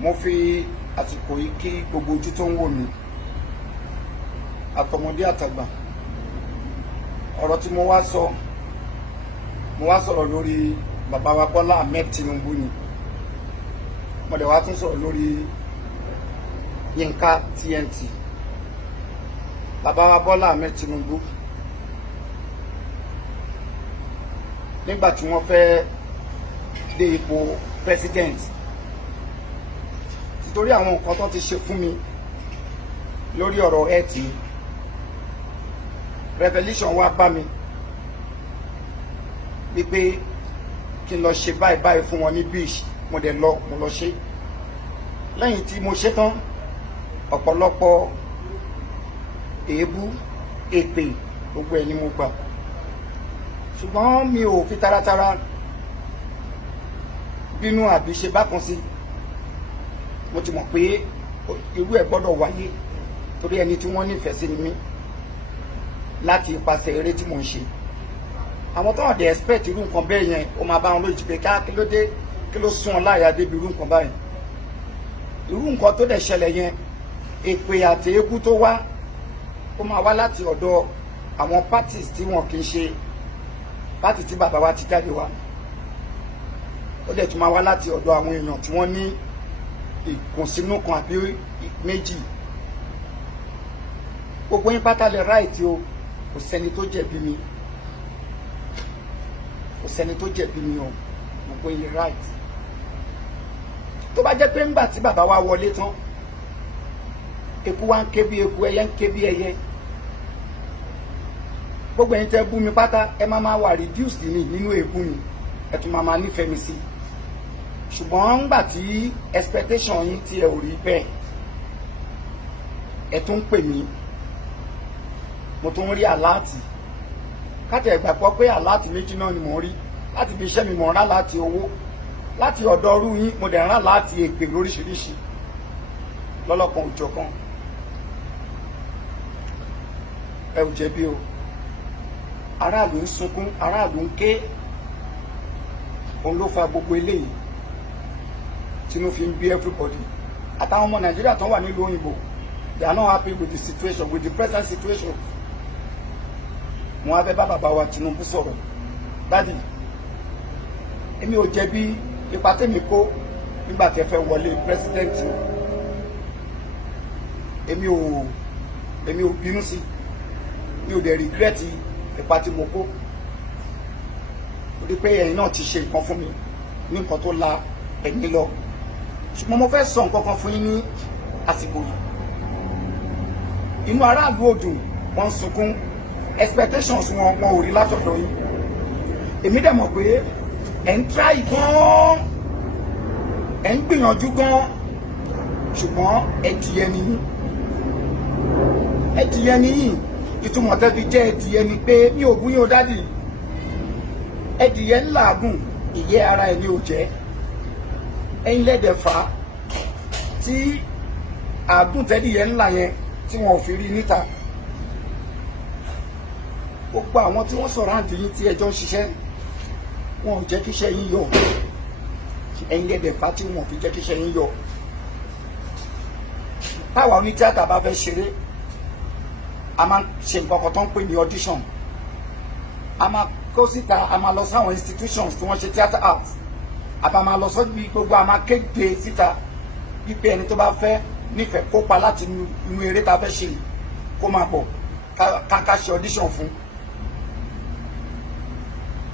mo fi àsìkò yìí kí gbogbo ojú tó ń wò mí, àtọmọdé àtàgbà. Ọ̀rọ̀ tí mo wá sọ̀rọ̀ lórí bàbá wa Bola Ahmed Tinubu ni. Mo dẹ̀ wá tún sọ̀rọ̀ lórí Yinka Tnt. Bàbá wa Bola Ahmed Tinubu, nígbà tí wọ́n fẹ́ dé ipò president, nítorí àwọn nǹkan tó ti ṣe fún mi lórí ọ̀rọ̀ ẹ̀tì, revelation wá bá mi wípé kí n lọ ṣe báyìí fún wọn ní beach. Mo lọ ṣe. Lẹ́yìn tí mo ṣe tán, ọ̀pọ̀lọpọ̀ èébú, èpè, gbogbo ẹ̀ ni mo gbà. Ṣùgbọ́n mi ò fi taratara bínú àbí ṣe bákan sí. Mo ti mọ̀ pé irú ẹ̀ gbọ́dọ̀ wáyé torí ẹni tí wọ́n nífẹ̀ẹ́ sí ni mí láti ipasẹ̀ eré tí mò ń ṣe. Àwọn tó hàn dé expect irú nǹkan bẹ́ẹ̀ yẹn, ó máa bá wọn lójú pé kí ló dé, kí ló sún ọ láyà débi irú nǹkan báyìí. Irú nǹkan tó dẹ̀ ṣẹlẹ̀ yẹn, èpè àti èébú tó wá, ó máa wá láti ọ̀dọ̀ àwọn parties tí wọn kì í ṣe party tí bàbá wa ti jáde wá. Ó dẹ̀ tún máa wá láti ọ̀dọ̀ àwọn èèyàn tí wọ́n ní ìkùnsínú kan àbí méjì. Gbogbo yín pátá lè right o, kò sẹ́ni tó jẹ̀bi mi, kò sẹ́ni tó jẹ̀bi mi o, gbogbo yín right. Tó bá jẹ́ pé ńgbà tí bàbá wa wọlé tán, eku wa ń ké bí eku, ẹyẹ ń ké bí ẹyẹ, gbogbo yín tẹ́ bú mi pátá, ẹ máa wà reduced ni nínú èébú mi, ẹ tún máa nífẹ̀ẹ́ mi sí. Ṣùgbọ́n ńgbà tí expectation yín tí ẹ ò rí bẹ́ẹ̀, ẹ tún pè mí, mo tún rí àláàtì. Káàtì ẹ gbàgbọ́ pé àláàtì méjì náà ni mò ń rí. Láti fi iṣẹ́ mi mò ń rán láti owó, láti ọ̀dọ̀ ọrú yín mo dẹ̀ rán láti èpè lóríṣiríṣi lọ́lọ́kan òjọ̀kan. Ẹ ò jẹ̀bi o, aráàlú ń sunkún, aráàlú ń ké, òun ló fa gbogbo eléyìí tínú fi ń bí everybody. Àtàwọn ọmọ Nàìjíríà tó wà nílùú òyìnbó, they are not happy with the situation, with the present situation. Wọ́n á fẹ́ bá bàbá wa Tinubu sọ̀rọ̀. Dádì, èmi ò jẹ̀bi ipa tèmi kó nígbà tí ẹ fẹ́ wọlé president. Èmi ò bínú sí, mi ò dẹ̀ regret ipa tí mo kó. Torí pé ẹ̀yin náà ti ṣe nǹkan fún mi ní nǹkan tó la ẹ̀yin lọ. Ṣùgbọ́n mo fẹ́ sọ nǹkan kan fún yín ní àsìkò yìí. Inú aráàlú ò dùn, wọ́n ń sunkún, expectations wọn ò rí látọ̀dọ̀ yín. Èmi dẹ̀ mọ̀ pé ẹ̀ ń try gan-an, ẹ̀ ń gbìyànjú gan-an, ṣùgbọ́n ẹ̀dìyẹ nìyí. Ẹ̀dìyẹ nìyí, ìtumọ̀ tẹ́ fi jẹ́ ẹ̀dìyẹ ni pé mi ò bú yín o dádì. Ẹ̀dìyẹ ń làágùn, ìyẹ́ ara ẹ̀ ni ò jẹ́. Ẹ̀yin lẹ́dẹ̀ fà á tí àgùn tẹ́dìyẹ ńlá yẹn tí wọn ò fi rí níta. Gbogbo àwọn tí wọ́n sọ̀rọ̀ àǹdí yín tí ẹjọ́ ń ṣiṣẹ́, wọn ò jẹ́ kí iṣẹ́ yín yọ. Ẹ̀yin lẹ́dẹ̀ fà á tí wọn ò fi jẹ́ kí iṣẹ́ yín yọ. Táwa oní tíátà bá fẹ́ ṣeré, a máa ń ṣe nǹkan kan tó ń pè ní audition. A máa kó síta, a máa lọ sáwọn institutions tí wọ́n ṣe theatre art. Àbá máa lọ sọ́dún gbogbo, a máa kéde síta wípé ẹni tó bá fẹ́ nífẹ̀ẹ́ kópa láti inú eré tá a fẹ́ ṣe kó máa bọ̀ ká ṣe audition fún.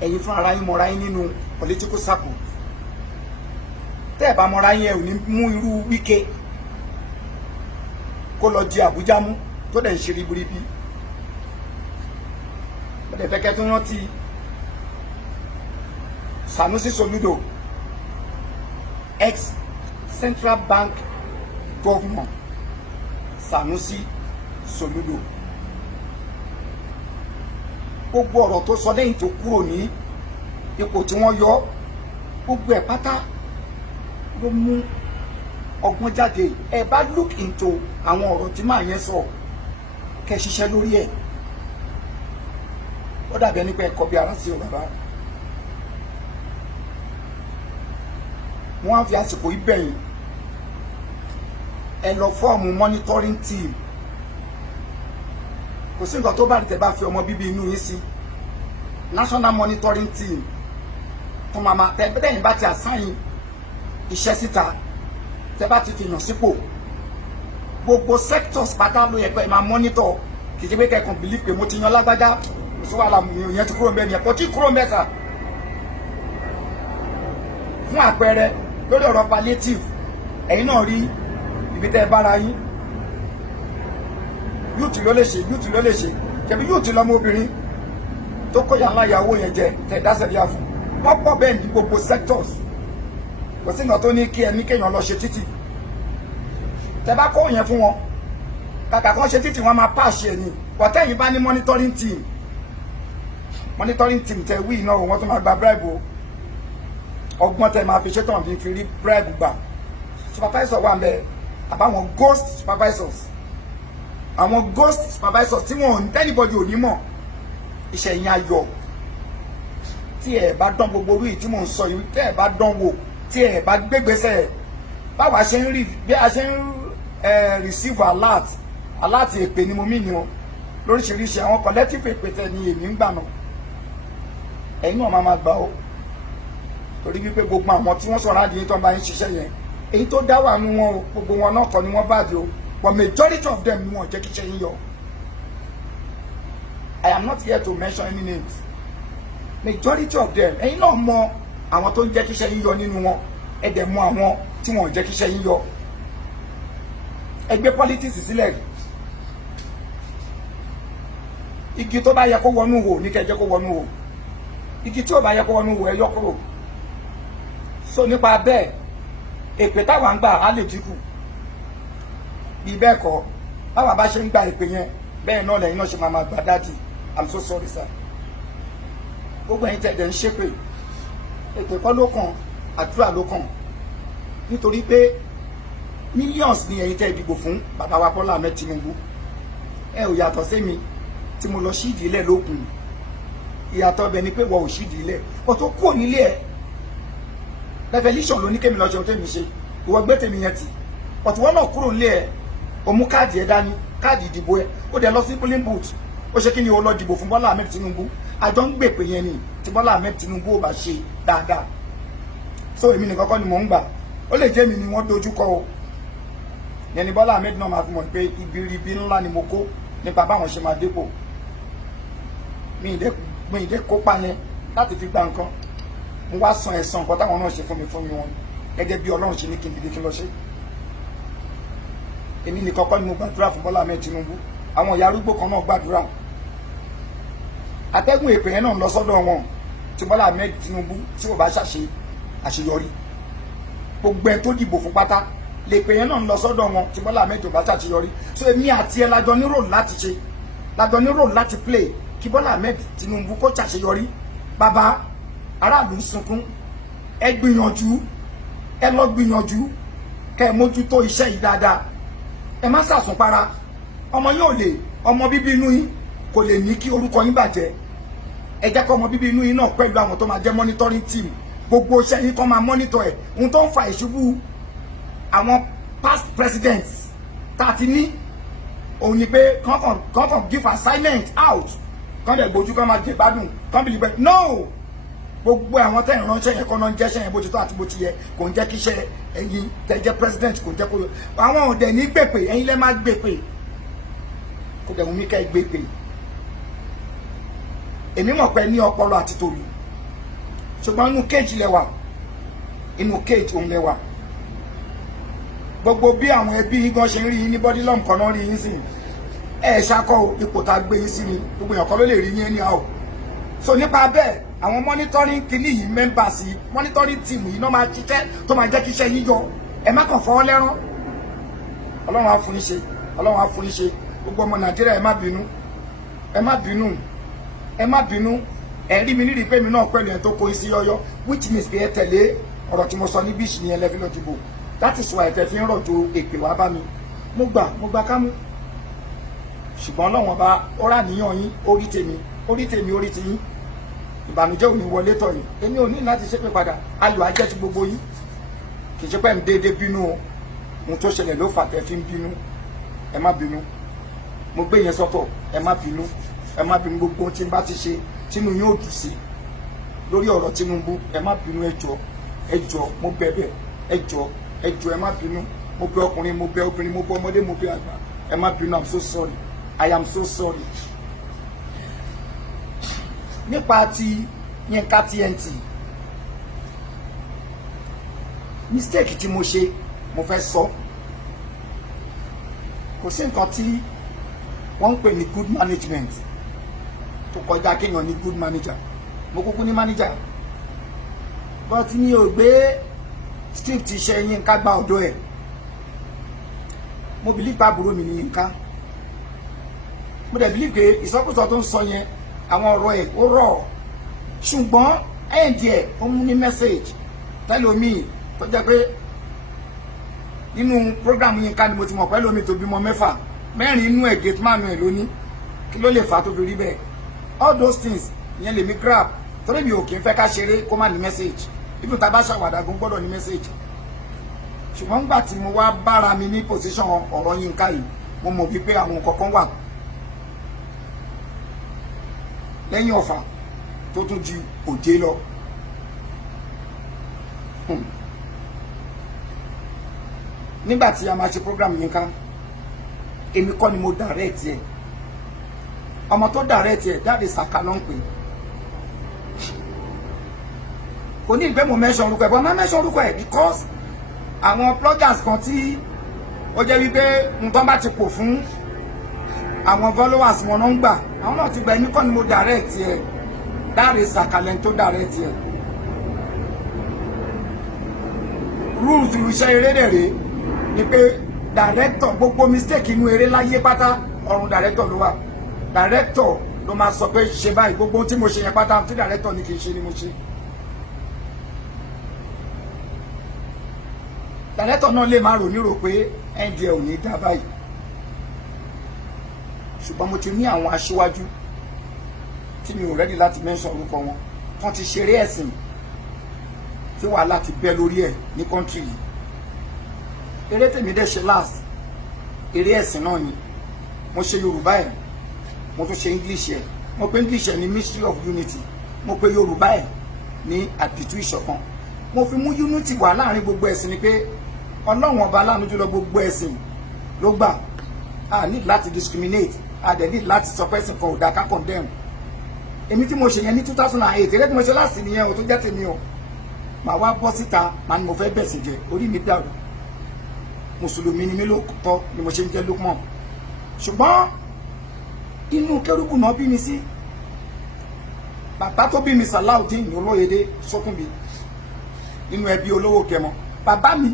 Ẹ̀yin fún ara yín mọ̀ra yín nínú political circle. Tẹ́ ẹ̀ bá mọ̀ra yín ẹ̀ ò ní mú irú Wike kó lọ di Àbújá mú tó dẹ̀ ń ṣe ribiribi. Mo dẹ̀ fẹ́ kẹ́ tó rántí Sanusi Soludo, ex Central Bank Governor Sanusi Soludo. Gbogbo ọ̀rọ̀ tó sọ lẹ́yìn tó kúrò ní ipò tí wọ́n yọ, gbogbo ẹ̀ pátá ló mú ọgbọ́n jáde. Ẹ bá look into àwọn ọ̀rọ̀ tí màá yẹn sọ, kẹ́ ṣiṣẹ́ lórí ẹ̀. Ó dàbí ẹni pé ẹ kọ bí ara sí o bàbá. Wọ́n á fi àsìkò ìbẹ̀yìn ẹ lọ fọ́ọ̀mù monitoring team. Kò sí nǹkan tó bá tẹ́ bá fi ọmọ bíbí inú yín sí national monitoring team tó máa tẹ́yìn bá ti assign iṣẹ́ síta tẹ́ bá ti fi yàn sípò gbogbo sectors pátá ló yẹ pé máa monitor kì í ṣe pé kẹ́kàn believe pé mo ti yan lágbájá sọ wà láàmú ìyẹn ti kúrò ń bẹ́ẹ̀ ni ẹ̀kọ́ tí kúrò ń bẹ́ẹ̀ sà. Fún àpẹẹrẹ lórí ọ̀rọ̀ palliative ẹ̀yin náà rí ibi tẹ́ ẹ bára yín yúùtù ló lè ṣe ṣebí yúùtù lọmọ obìnrin tó kó yàrá ìyàwó yẹn jẹ tẹ dáṣẹ̀ríà fún wọ́n pọ̀ bẹ́ẹ̀ ní gbogbo sectors kò sí nǹkan tó ní kí ẹni kéèyàn lọ ṣe títì tẹ bá kó yẹn fún wọn kàkà kan ṣe títì wọn máa pàṣẹ ẹ̀ ní pọ̀tẹ́yìn bá ní monitoring team tẹ wí iná wọn tó máa gba bribe o ọgbọ́n tẹ máa fi ṣetán fi rí bribe gbà supervisor wà ń bẹ àbáwọn ghost supervisors àwọn ghost supervisors tí wọn ò ní tẹ́nibọ́dì ò ní mọ̀ iṣẹ́ yín ayọ̀ tí ẹ bá dán gbogbo orí tí mò ń sọ yìí tẹ́ ẹ bá dán wò tí ẹ bá gbégbèsè báwa ṣe ń rí bí a ṣe ń receive alert èpè ni mo mí ni o lóríṣiríṣi àwọn collective èpè tẹ ni èmi ń gbà náà ẹ̀yin náà máa gbà ó torí wípé gbogbo àwọn tí wọ́n sọ̀rọ̀ àdìyẹ tó ń bá yín ṣiṣẹ́ yẹn èyí tó dá wà nù wọn o gbogbo wọn náà kọ́ ni wọ́n bàjẹ́ o but majority of them ni wọ́n jẹ́ kí iṣẹ́ yín yọ. I am not here to mention any names. Majority of them ẹ̀yin náà mọ àwọn tó ń jẹ́ kí iṣẹ́ yín yọ nínú wọn ẹ dẹ̀ mọ àwọn tí wọ́n jẹ́ kí iṣẹ́ yín yọ. Ẹ gbé politics sílẹ̀ rí. Igi tó bá yẹ kó wọnú wò ní kẹ́ jẹ́ kó wọnú wò. Igi tí ò bá yẹ kó wọnú wò ẹ yọ kúrò. So nípa bẹ́ẹ̀ èpè táwa ń gbà á lè dínkù. Bí bẹ́ẹ̀ kọ́ báwa bá ṣe ń gba èpè yẹn bẹ́ẹ̀ náà lẹ́yìn náà ṣe máa gbà dáàdì. I'm so sorry sir. Gbogbo ẹ̀yin tẹ̀dẹ̀ ń ṣépè èpè kọ́ ló kàn àdúrà ló kàn nítorí pé millions ni ẹ̀yin tẹ́ ìdìbò fún bàbá wa Bọ́lá Ahmed Tinubu ẹ ò yàtọ̀ sí mi tí mo lọ ṣídìí ilẹ̀ lókun ìyàtọ̀ ọbẹ̀ ni pé wọ́n ò ṣídìí ilẹ̀ kò tó kúrò nílé ẹ̀ revolution ló ní kémi lọ ṣe tèmi ṣe ìwọ gbé tèmi yẹn tì but wọ́n náà kúrò nílé ẹ̀ o mú káàdì ẹ̀ dání káàdì ìdìbò ẹ̀ ó dẹ̀ lọ sí polling booth ó ṣe kí ni o lọ dìbò fún Bọ́lá Ahmed Tinubu àjọ ń gbèpè yẹn ni tí Bọ́lá Ahmed Tinubu ò bá ṣe dáadáa so èmi nìkan kọ́ ni mò ń gbà ó lè jẹ́ mi ni wọ́n dojú kọ o yẹn ni Bọ́lá Ahmed náà máa fi mọ̀ pé ibi ńlá ni mo kó nípa báwọn ṣe máa dépò mi ìdẹ́ kópa yẹn láti fi gba nǹkan mo wá san ẹ̀san nǹkan táwọn náà ṣe fún mi wọn gẹ́gẹ́ bí Ọlọ́run ṣe ní kí n dìde kí n lọ ṣe èmi nìkan kọ́ ni mo gbàdúrà fún Bọ́lá Ahmed Tinubu àwọn ìyá arúgbó kan náà gbàdúrà atẹ́gùn èpè yẹn náà lọ sọ́dọ̀ wọn tí Bọ́lá Ahmed Tinubu tí ò bá àṣeyọrí gbogbo ẹ̀ tó dìbò fún pátá lèpè yẹn náà lọ sọ́dọ̀ wọn tí Bọ́lá Ahmed ò bá ṣàṣeyọrí so èmi àti ẹ lájọ ní role láti ṣe lájọ ní role láti play kí Bọ́lá Ahmed Tinubu kó ṣàṣeyọrí bàbá aráàlú sunkún ẹ gbìyànjú ẹ lọ gbìyànjú kẹ́ ẹ mójútó iṣẹ́ yìí dáadáa ẹ má ṣàsùnpara ọmọ yóò lè ọmọ bíbí inú yín kò lè ní kí orúkọ yín bàjẹ́ ẹ jẹ́ kó ọmọ bíbí inú yín náà pẹ̀lú àwọn tó máa jẹ́ monitoring team gbogbo iṣẹ́ yín kó máa monitor ẹ̀ ohun tó ń fa ìṣubú àwọn past presidents tá a ti ní òun ni pé kàn give assignment out kàn dẹ̀ gbójú kàn máa jẹ gbádùn kàn bìlì pé no gbogbo àwọn tẹ̀ ìránṣẹ́ yẹn kọ́ náà ń jẹ́ṣẹ́ yẹn bó ti tó àti bó ti yẹ kò ń jẹ́ kí iṣẹ́ ẹ̀yin tẹ̀ jẹ́ president kò ń jẹ́ kó yọ àwọn ọ̀dẹ̀ ní gbèpè ẹ̀yin lẹ́ máa gbèpè kò dẹ̀ wù mí ká ẹ gbèpè èmi mọ̀ pé ní ọpọlọ àti tòlù ṣùgbọ́n inú cage lẹ́wà inú cage òun lẹ́wà gbogbo bí àwọn ẹbí yín gan ṣe ń rí yín ní body lump kan náà rí yín sí ẹ ṣakọ ipò tá a gbé yín sí ni gbogbo èèyàn kan ló lè rí yín ní àwọ̀ so nípa bẹ́ẹ̀ àwọn monitoring kìíní yìí members yìí monitoring team yìí náà máa ṣiṣẹ́ tó máa jẹ́ kí iṣẹ́ yín yọ ẹ má kàn fọwọ́ lẹ́rán ọlọ́run á fún yín ṣe ọlọ́run á fún yín ṣe gbogbo ọmọ nàìjíríà ẹ má bínú ẹ má bínú ẹ má bínú ẹ rí mi nídìí pé mi náà pẹ̀lú ẹ̀ tó kó sí yọ́yọ́ which means pé ẹ tẹ̀lé ọ̀rọ̀ tí mo sọ ní bíṣì yẹn lẹ́fí lọ dìbò that is why ẹ̀fẹ̀ fi ń rọ̀jò èpè wá bá mi mo gbà kámú ṣùgbọ́n ọlọ́wọ́n bá ó rà níyàn yín orí tèmi ti yín ìbànújẹ́ ò ní wọlé tọ̀ yín èmi ò ní láti ṣépè padà ayọ̀ ajẹ́ ti gbogbo yín kì í ṣe pé ń déédéé bínú o ohun tó ṣẹlẹ̀ ló fà tẹ́ fi ń bínú ẹ má bínú mo gbé yẹn sọ́tọ̀ ẹ má bínú gbogbo tí n bá ti ṣe tínú yóò dùn sí lórí ọ̀rọ̀ Tinubu ẹ má bínú ẹ jọ̀ọ́ mo bẹ̀bẹ̀ ẹ jọ̀ọ́ ẹ má bínú mo bẹ̀ ọkùnrin mo bẹ̀ obìnrin mo bẹ̀ ọmọdé mo bẹ̀ àgbà ẹ má bínú I'm so sorry I am so sorry. Nípa ti Yinka Tnt mistake tí mo ṣe mo fẹ́ sọ kò sí nǹkan tí wọ́n ń pè ní good management tó kọjá kéèyàn ní good manager mo kúkú ní manager but mi ò gbé script iṣẹ́ Yinka gba ọ̀dọ̀ ẹ̀ mo believe pé àbúrò mi ní Yinka mo dẹ̀ believe pé ìsọkúsọ tó ń sọ yẹn àwọn ọ̀rọ̀ ẹ̀ ó rọ̀ ṣùgbọ́n ẹ̀ǹdì ẹ̀ ó mú ní message tẹ́lómi tó jẹ́ pé nínú program Yinka ni mo ti mọ̀ pé lómi tó bímọ 4 mẹ́rin inú ẹ̀ gate man ẹ̀ lóní kí ló lè fà á tó fi rí bẹ́ẹ̀ all those things ìyẹn lèmi grab torí mi ò kì í fẹ́ ká ṣeré kó má ní message ibi tá a bá ṣàwàdà gan gbọ́dọ̀ ní message ṣùgbọ́n nígbà tí mo wá bára mi ní position ọ̀rọ̀ Yinka yìí mo mọ̀ wípé àwọn kọ̀ọ̀kan wà lẹ́yìn ọ̀fà tó tún ju òjé lọ nígbà tí a máa ṣe program Yinka èmi kọ́ ni mo direct ẹ̀ ọmọ tó direct ẹ̀ jáde sàkà ló ń pè kò ní ìgbẹ́ mo mention orúkọ ẹ̀ bọ́ máa mention orúkọ ẹ̀ because àwọn bloggers kan tí ó jẹ́ wípé nǹkan bá ti pò fún àwọn followers wọn náà ń gbà àwọn náà ti gbà èmi kọ́ ni mo direct ẹ̀ dáre sàkàlẹ̀ tó direct ẹ̀ rules iṣẹ́ eré dẹ̀ rèé ni pé director gbogbo mistake inú eré láyé pátá ọrùn director ló wà director ló máa sọ pé ṣe báyìí gbogbo tí mo ṣe yẹn pátá tí director ní kì í ṣe ni mo ṣe director náà lè máa rò nírò pé ẹnjẹ ò ní dá báyìí ṣùgbọ́n mo ti ní àwọn aṣíwájú tí mi ò rẹ́dí láti mention orúkọ wọn wọ́n ti ṣeré ẹ̀sìn tí wàhálà ti bẹ́ lórí ẹ̀ ní country yìí eré tèmi dẹ̀ ṣe last eré ẹ̀sìn náà ni mo ṣe Yorùbá ẹ̀ mo tún ṣe English ẹ̀ mo pè English ẹ̀ ní mystery of unity mo pè Yorùbá ẹ̀ ní àdìtú ìṣọ̀kan mo fi mú unity wà láàrin gbogbo ẹ̀sìn ni pé Ọlọ́run ọba aláàánú jùlọ gbogbo ẹ̀sìn ló gbà a need láti discriminate a dẹ̀ need láti sọ pé ẹ̀sìn kan ò dá ká condemn èmi tí mo ṣe yẹn ní 2008 eré tí mo ṣe last nìyẹn ò tó jẹ́ tèmi o màá wá bọ́ síta màá ní mo fẹ́ bẹ̀sìn jẹ orí mi dàrú mùsùlùmí ni mí lóòótọ́ ni mo ṣe ń jẹ́ Lukman ṣùgbọ́n inú kérúbù náà bí mi sí bàbá tó bí mi Salaudeen Olóyèdé Sókúnbi nínú ẹbí olówó Kẹmọ bàbá mi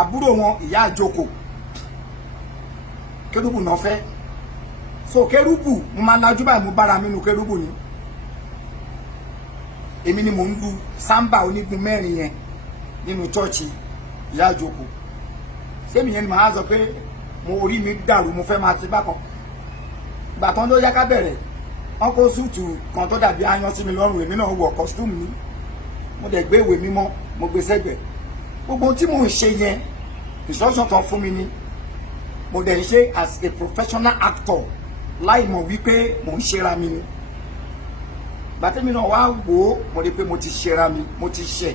àbúrò wọn ìyá àjòkò kérúbù náà fẹ́ so kérúbù mo máa lajú báyìí mo bára mi nínú kérúbù ni èmi ni mò ń lu sámbà onígun 4 yẹn nínú chọ́ọ̀chì ìyá àjòkò sẹ́mi yẹn ni màá sọ pé mo orí mi dàrú mo fẹ́ máa ti bákan ìgbà tán ló yá ká bẹ̀rẹ̀ wọ́n kó súùtù kan tó dàbí aáyán sí mi lọ́rùn èmi náà wọ̀ costume mi mo dẹ̀ gbé ìwé mímọ́ mo gbé sẹ́gbẹ̀ẹ́ gbogbo tí mò ń ṣe yẹn instruction kan fún mi ni mo dẹ̀ ń ṣe as a professional actor láì mọ̀ wípé mò ń ṣera mi ni gbàtẹ́mi náà wá wò ó mo rí pé mo ti ṣera mi mo ti ṣẹ̀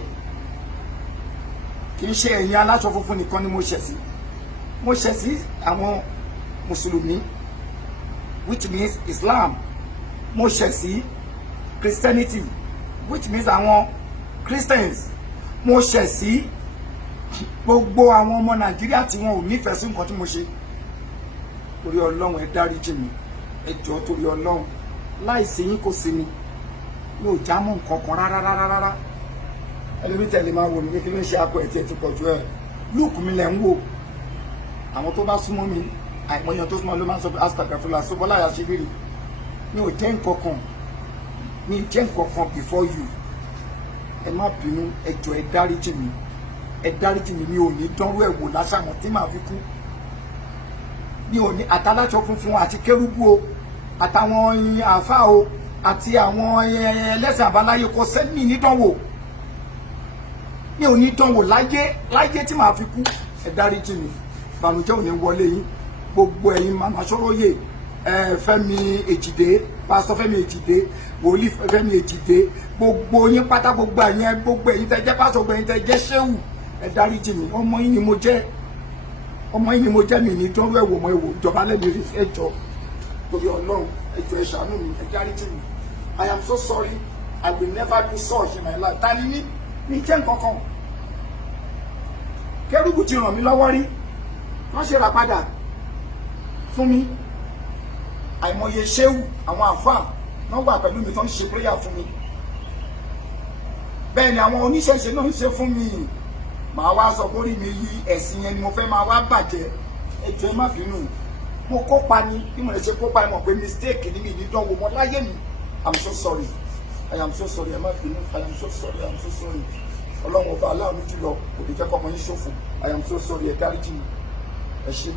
kì í ṣe ẹ̀yin aláṣọ funfun nìkan ni mo ṣẹ̀ sí àwọn mùsùlùmí which means Islam mo ṣẹ̀ sí Christianity which means àwọn Christians mo ṣẹ̀ sí gbogbo àwọn ọmọ Nàìjíríà tí wọn ò nífẹ̀ẹ́ sí nǹkan tí mo ṣe torí Ọlọ́run ẹ dáríjì mi ẹ jọ̀ọ́ torí Ọlọ́run láìsí yín kò sí mi mi ò já mọ́ nǹkan kan rárá ẹlòmí tẹ̀lé máa wò ní kí ló ń ṣe akọ ẹ̀tí ẹ̀ ti pọ̀jù ẹ̀ lúùkù mi lẹ̀ ń wò àwọn tó bá súnmọ́ mi àìmọye tó súnmọ́ ló máa ń sọ pé astagfirullah Bọ́lá Àṣírí mi ò jẹ́ nǹkan kan before you ẹ má bínú ẹ jọ̀ọ́ ẹ dáríjì mi mi ò ní dánwó ẹ̀ wò lásàmọ̀ tí màá fi kú mi ò ní àtàláṣọ funfun àti kérúbù o àtàwọn àáfà o àti àwọn ẹlẹ́sìn àbáláyé kò sẹ́mi nídánwò mi ò ní dánwò láyé tí màá fi kú. Ẹ dáríjì mi, ìbànújẹ́ ò ní wọlé yín. Gbogbo ẹ̀yin màmá Sóróyè, Fẹ́mi Èjìdé, pásítọ̀ Fẹ́mi Èjìdé, wòlíì Fẹ́mi Èjìdé, gbogbo yín pátá, gbogbo ẹ̀yin tẹ́ jẹ́ pásítọ̀, gbogbo ẹ̀yin tẹ́ jẹ́ ṣéwù, ẹ dáríjì mi. Ọmọ yín ni mo jẹ́, mi ní dánwò ẹ̀wò mọ́ ẹ̀wò ìjọba lẹ́nu rí ẹjọ́ torí Ọlọ́run, ẹjọ́ ẹ ṣàánú mi, ẹ dáríjì mi. I am so sorry. I will never do such in my life. Ta ni ní jẹ́ nǹkan kan. Kérúbù ti ràn mí lọ́wọ́ rí, wọ́n ṣe rà padà fún mi. Àìmọye ṣéwù, àwọn àfáà náà wà pẹ̀lú mi tó ń ṣe prayer fún mi. Bẹ́ẹ̀ ni àwọn oníṣẹ̀ṣe náà ń ṣe fún mi. Màá wá sọ bórí mi yí ẹ̀sìn yẹn ni mo fẹ́ máa wá bàjẹ́. Ẹ jọ̀ọ́ ẹ má bínú. Mo kópa ni, bí mo lè ṣe kópa ẹ mọ̀ pé mistake ni mi ní dánwò mọ́ láyé mi. I'm so sorry. I am so sorry. I am so sorry. I am so sorry. Ọlọ́run ọba aláàánú jùlọ kò lè jẹ́ kọ́mọ yín ṣòfò. I am so sorry. Ẹ dáríjì mi. Ẹ ṣé.